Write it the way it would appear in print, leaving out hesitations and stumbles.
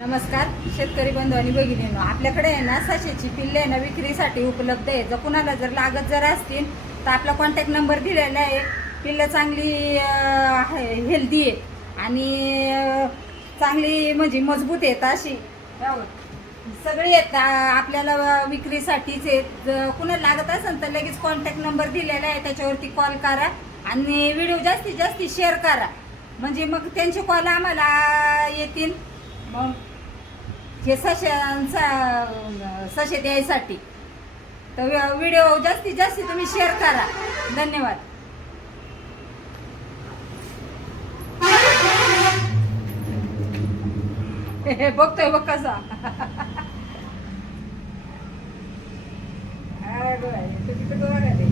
नमस्कार शेतकरी बंधू आणि भगिनींनो, आपल्याकडे आहे ना सश्याची पिल्ले आहे ना विक्रीसाठी उपलब्ध आहे. जर कुणाला जर लागत जर असतील तर आपला कॉन्टॅक्ट नंबर दिलेला आहे. पिल्लं चांगली हेल्दी आहे आणि चांगली म्हणजे मजबूत आहेत अशी सगळी आहेत आपल्याला विक्रीसाठीच आहेत. कुणाला लागत असेल तर लगेच कॉन्टॅक्ट नंबर दिलेला आहे, त्याच्यावरती कॉल करा आणि व्हिडिओ जास्तीत जास्त शेअर करा, म्हणजे मग त्यांचे कॉल आम्हाला येतील. मग हे सशे द्यायसाठी तर व्हिडिओ जास्तीत जास्त तुम्ही शेअर करा. धन्यवाद. बघतोय बघ कसा तुम्ही